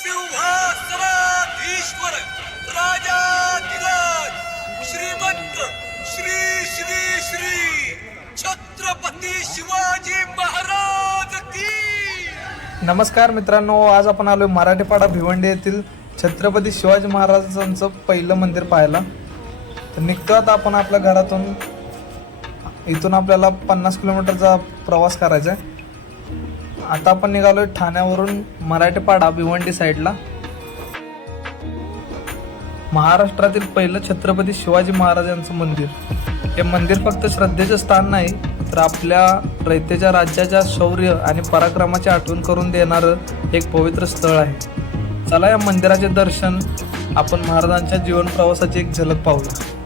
सिंहासनाधीश्वर राजाधिराज श्रीमंत श्री श्री श्री छत्रपती शिवाजी महाराज की. नमस्कार मित्रांनो आज आपण आलो मराठीपाडा भिवंडी येथील छत्रपती शिवाजी महाराजांचं पहिलं मंदिर पाहायला. तर निघतो आता आपण आपल्या घरातून. इथून आपल्याला पन्नास किलोमीटरचा प्रवास करायचा आहे. आता आपण निघालोय ठाण्यावरून मराठेपाडा भिवंडी साईडला. महाराष्ट्रातील पहिलं छत्रपती शिवाजी महाराजांचं मंदिर. हे मंदिर फक्त श्रद्धेचं स्थान नाही तर आपल्या रयतेच्या राज्याच्या शौर्य आणि पराक्रमाची आठवण करून देणारं एक पवित्र स्थळ आहे. चला या मंदिराचे दर्शन आपण महाराजांच्या जीवन प्रवासाची एक झलक पाहूया.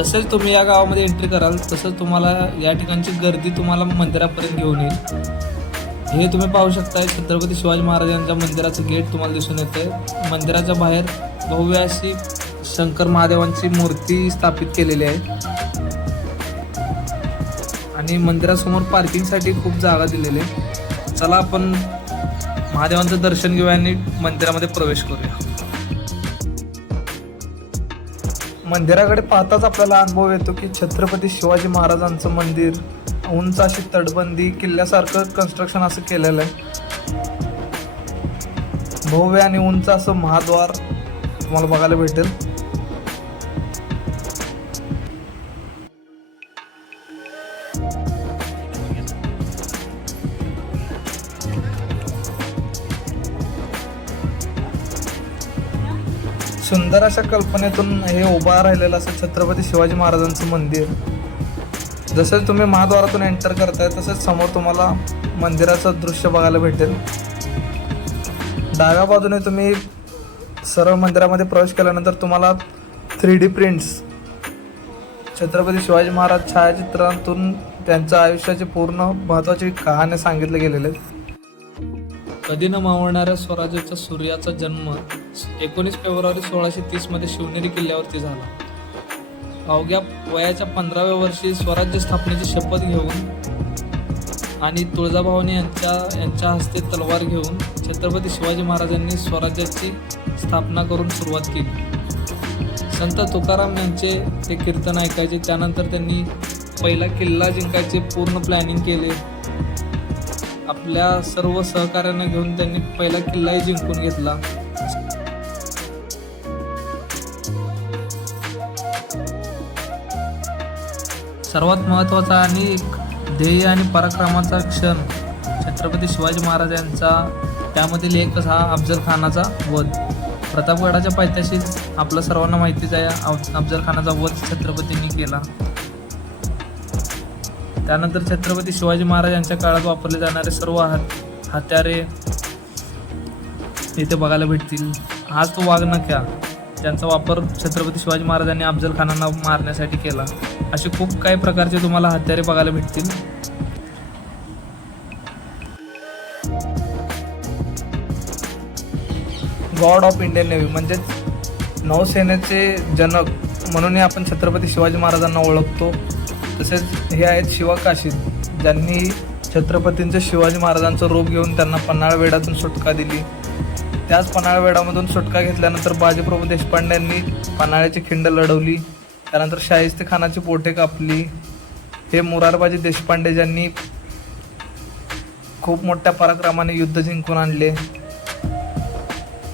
जसेच तुम्ही या गावामध्ये एंट्री कराल तसंच तुम्हाला या ठिकाणची गर्दी तुम्हाला मंदिरापर्यंत घेऊन येईल. हे तुम्ही पाहू शकता छत्रपती शिवाजी महाराजांच्या मंदिराचं गेट तुम्हाला दिसून येते मंदिराच्या बाहेर भव्य अशी शंकर महादेवांची मूर्ती स्थापित केलेली आहे. आणि मंदिरासमोर पार्किंगसाठी खूप जागा दिलेली आहे. चला आपण महादेवांचं दर्शन घेऊया आणि मंदिरामध्ये प्रवेश करूया. मंदिराकडे पाहताच आपल्याला अनुभव येतो की छत्रपती शिवाजी महाराजांचं मंदिर उंच अशी तटबंदी किल्ल्यासारखं कन्स्ट्रक्शन असं केलेलं आहे. भव्य आणि उंच असं महाद्वार तुम्हाला बघायला भेटेल. सुंदर अशा कल्पनेतून हे उभा राहिलेलं असं छत्रपती शिवाजी महाराजांचं मंदिर. जसं तुम्ही महाद्वारातून एंटर करताय तसंच समोर तुम्हाला मंदिराचं दृश्य बघायला भेटेल. डाव्या बाजूने तुम्ही सरळ मंदिरामध्ये प्रवेश केल्यानंतर तुम्हाला three D prints Chhatrapati Shivaji Maharaj छायाचित्रातून त्यांच्या आयुष्याची पूर्ण महत्त्वाची कहाणी सांगितले गेलेले आहेत. कधी न मावळणाऱ्या स्वराज्याच्या सूर्याचा जन्म एकोणीस फेब्रुवारी सोळाशे तीसमध्ये शिवनेरी किल्ल्यावरती झाला. अवघ्या वयाच्या पंधराव्या वर्षी स्वराज्य स्थापनेची शपथ घेऊन आणि तुळजाभवानी यांच्या यांच्या हस्ते तलवार घेऊन छत्रपती शिवाजी महाराजांनी स्वराज्याची स्थापना करून सुरुवात केली. संत तुकाराम यांचे ते कीर्तन ऐकायचे. त्यानंतर त्यांनी पहिला किल्ला जिंकायचे पूर्ण प्लॅनिंग केले. आपल्या सर्व सहकार्यांना घेऊन त्यांनी पहिला किल्लाही जिंकून घेतला. सर्वात महत्त्वाचा आणि एक ध्येय आणि पराक्रमाचा क्षण छत्रपती शिवाजी महाराजांचा त्यामधील एकच हा अफजल खानाचा वध. प्रतापगडाच्या पायथ्याशी आपलं सर्वांना माहितीच आहे अफ- अफजल खानाचा वध छत्रपतींनी केला. त्यानंतर छत्रपती शिवाजी महाराजांच्या काळात वापरले जाणारे सर्व हात हत्यारे इथे बघायला भेटतील. हाच तो वाघ नख्या ज्यांचा वापर छत्रपती शिवाजी महाराजांनी अफजल खानांना मारण्यासाठी केला. असे खूप काही प्रकारचे तुम्हाला हत्यारे बघायला भेटतील. गॉड ऑफ इंडियन नेव्ही म्हणजेच नौसेनेचे जनक म्हणूनही आपण छत्रपती शिवाजी महाराजांना ओळखतो. तसेच हे आहेत शिवकाशीद. ज्यांनी छत्रपतींचं शिवाजी महाराजांचं रूप घेऊन त्यांना पन्हाळ वेढातून सुटका दिली. त्याच पन्हाळा वेढामधून सुटका घेतल्यानंतर बाजीप्रभू देशपांडे यांनी पन्हाळ्याची खिंड लढवली. त्यानंतर शाहिस्ते खानाची पोटे कापली. हे मुरारबाजी देशपांडे ज्यांनी खूप मोठ्या पराक्रमाने युद्ध जिंकून आणले.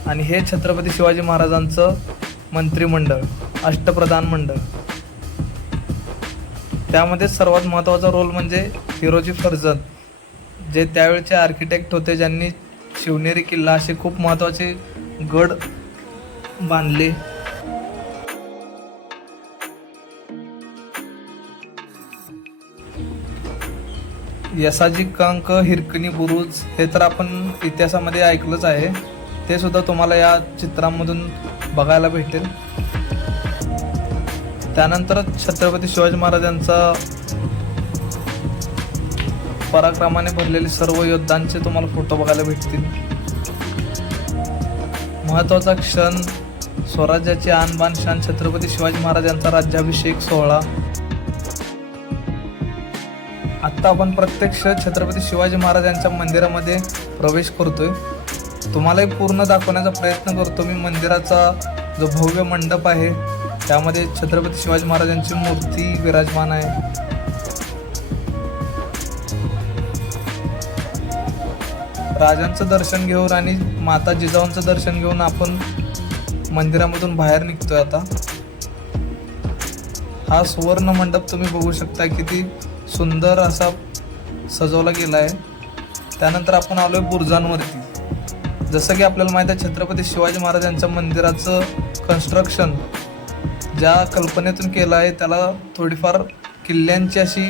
आणि हे छत्रपती शिवाजी महाराजांचं मंत्रिमंडळ अष्टप्रधान मंडळ. त्यामध्ये सर्वात महत्त्वाचा रोल म्हणजे हिरोजी फर्जंद जे त्यावेळचे आर्किटेक्ट होते ज्यांनी शिवनेरी किल्ला असे खूप महत्त्वाचे गड बांधले. यसाजी कंक हिरकणी बुरुज हे तर आपण इतिहासामध्ये ऐकलंच आहे. ते सुद्धा तुम्हाला या चित्रांमधून बघायला भेटेल. त्यानंतर छत्रपती शिवाजी महाराजांचा पराक्रमाने भरलेले सर्व योद्धांचे तुम्हाला फोटो बघायला भेटतील. महत्त्वाचा क्षण स्वराज्याची आणबाण शान छत्रपती शिवाजी महाराजांचा राज्याभिषेक सोहळा. आत्ता आपण प्रत्यक्ष छत्रपती शिवाजी महाराजांच्या मंदिरामध्ये प्रवेश करतोय. तुम्हालाही पूर्ण दाखवण्याचा प्रयत्न करतो मी. मंदिराचा जो भव्य मंडप आहे त्यामध्ये छत्रपती शिवाजी महाराजांची मूर्ती विराजमान आहे. राजांचं दर्शन घेऊन आणि माता जिजाऊंचं दर्शन घेऊन आपण मंदिरामधून बाहेर निघतोय आता. हा सुवर्ण मंडप तुम्ही बघू शकता किती सुंदर असा सजवला गेला आहे त्यानंतर आपण आलोय बुर्जांवरती. जसं की आपल्याला माहीत आहे छत्रपती शिवाजी महाराजांच्या मंदिराचं कन्स्ट्रक्शन ज्या कल्पनेतून केलं आहे त्याला थोडीफार किल्ल्यांची अशी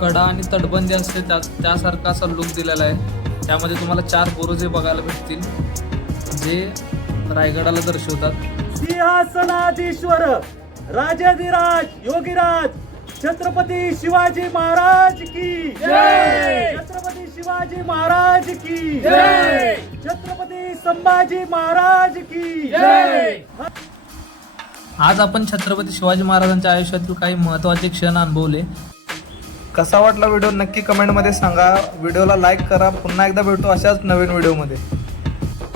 कडा आणि तटबंदी असते त्या त्यासारखा असा लुक दिलेला आहे. त्यामध्ये तुम्हाला चार बुरुजे बघायला भेटतील जे रायगडाला दर्शवतात. सिंहासनाधीश्वर राजाधिराज योगीराज छत्रपती शिवाजी महाराज की जय! छत्रपती शिवाजी महाराज की जय! छत्रपती संभाजी महाराज की जय! आज आपण छत्रपती शिवाजी महाराजांच्या आयुष्यातील काही महत्त्वाचे क्षण अनुभवले. कसा वाटला व्हिडिओ नक्की कमेंटमध्ये सांगा. व्हिडिओला लाईक करा. पुन्हा एकदा भेटू अशाच नवीन व्हिडिओमध्ये